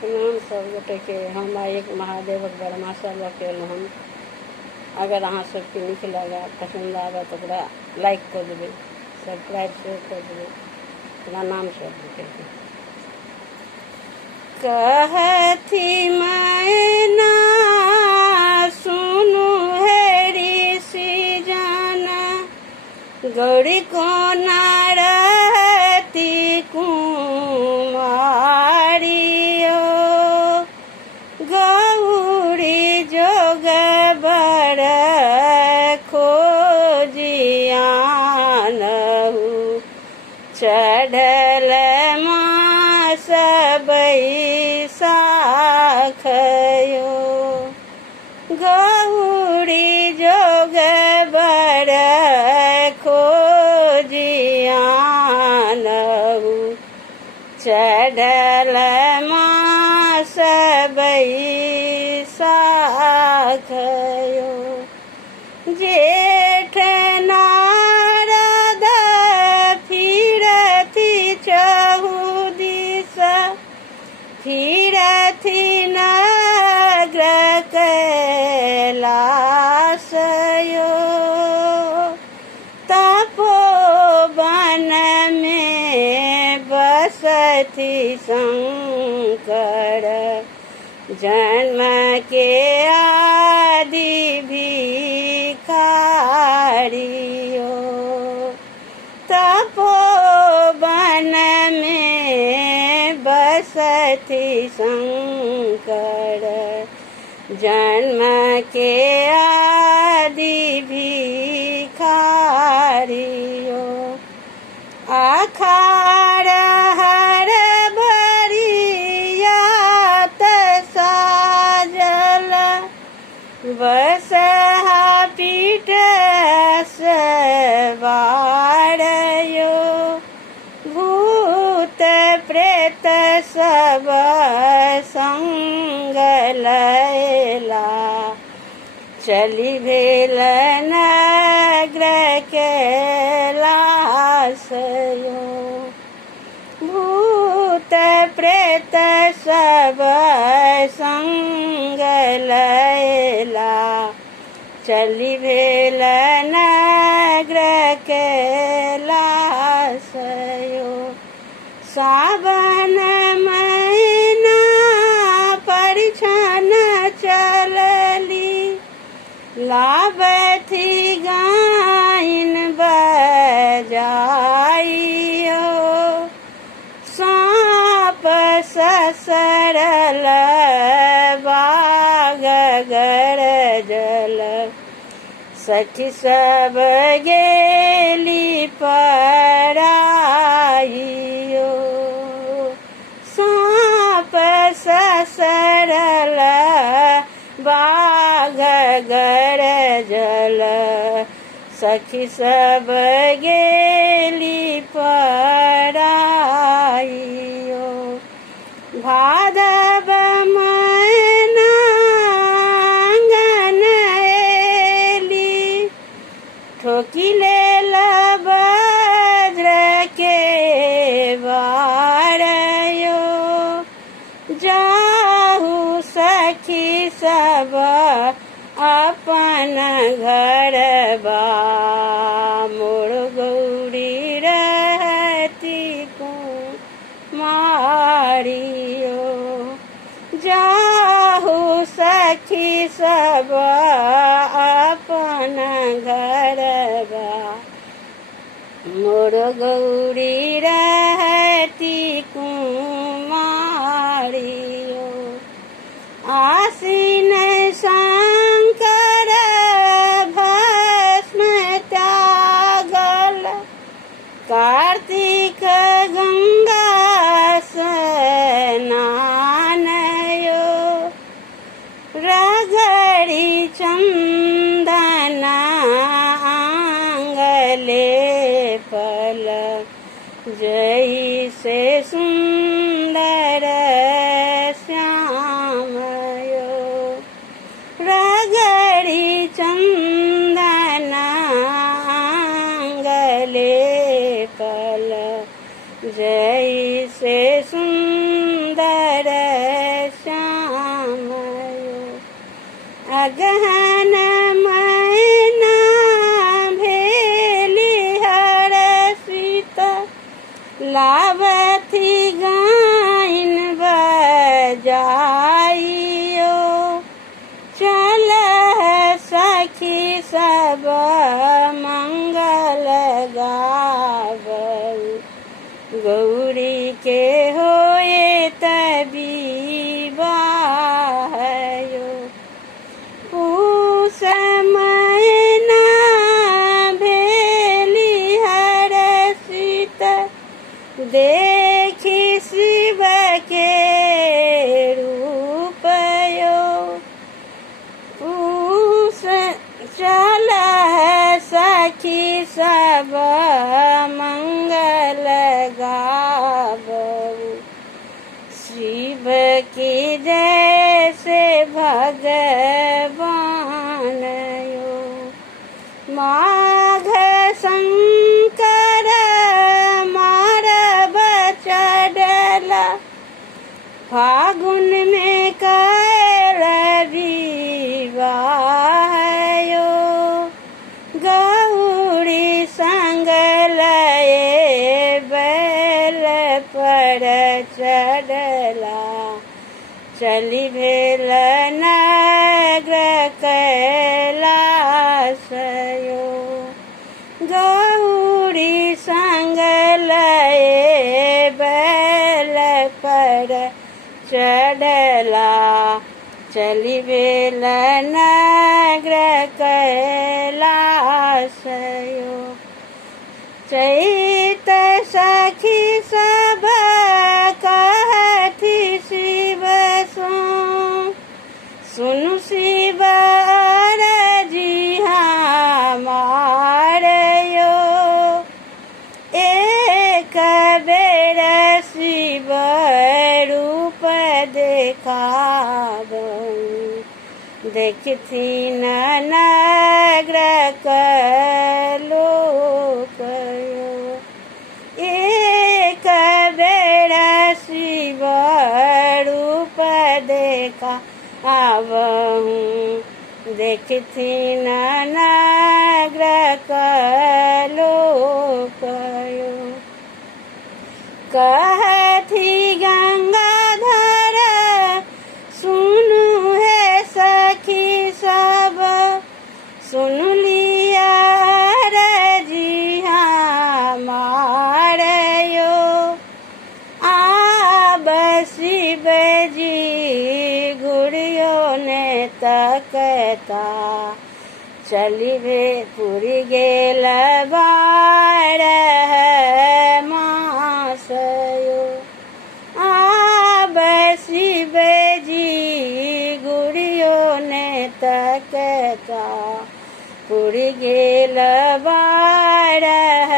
प्रणाम सब गोटे के। हम एक महादेवक बरमासा लऽ के एलहुँ हन। अगर अहाँ सबके नीक लगे पसंद आवे तो ओकरा लाइक कर देबै, सब्सक्राइब शेयर कर देबै। प्रणाम सब गोटे के। कहथी मैना सुनु हे ऋषि जाना, गौरी कोना रहती कुमारियो, गौरी जोग बर खोजियानहु, चढ़ल मास बैसाखयो, गौरी जोग बर खोजियानहु, चढ़ल मास बैसाखयो, जेठ नारद फिरथि चहु दिस, फिरथि नग्र कैलासयो, तपोवन में बसथि शंकर, जन्म के आदि भिखारियो, तपोवन में बसथि शंकर, जन्म के आदि भिखारियो, आखार हर बरियात साजल, बसहा पीठ सवारयो, भूत प्रेत सब संग लैला, चली भेल नग्र कैलासयो, भूत प्रेत सब संग लैला, चली भेल नग्र कैलासयो, सावन महीना परिछन चलली, लाबथि गाइन बजाइयो, साँप ससरल बाघ गरजल, सखी सब गेली पराइयो, साँप ससरल बाघ गरजल, सखी सब गेली पराइयो, भादव मैना आंगन एली, ठोकी लेल वज्र के बारयो, जाहु सखी सब अपन घर बा, मोर गौरी रहती कुमारियो, जाहु सखी सब अपन घर बा, मोर गौरी रहती कुमारियो, आसीन शंकर भस्म त्यागल, कार्तिक गंगा स्नानयो, रगड़ी चंदन आंगले पल, जैसे सुंदर श्यामयो, रगड़ी चंदन आंगले पल, जैसे सुंदर गहन मैना भेली हर्षित लावथी गाइन बजाइयो चल सखी सब मंगल गावऊ गौरी के होए तभी बाहयो पूस मैना भेली हर्षित देखी शिव के रूपयो पूस चल सखी सब मंगल गावऊ शिव की जय से भगवान यो माघ शंकर मारब चढ़ला फागुन में कैल विवाहो गौरी संग लए बैल पर चढ़ला चली भेल नगर कैलासयो गौरी संग लए बैल पर चढ़ला चली भेल नगर कैलासयो चैत सखी सब कहती शिव सुनु शिव अरजी हमारयो एक बेर शिव रूप देखाबऊ देखती नगर लोकयो एक बेर शिव रूप देखा आवहूँ देखती नगर लोकयो कहती गंगाधर सुनु है सखी सब सुन लिया रजी हमारयो आब शिव जी गुड़ियो ने तकता चली भे पूरी गेल बारह मासयो आब शिव जी गुड़ियो ने तकता पूरी गेल बारह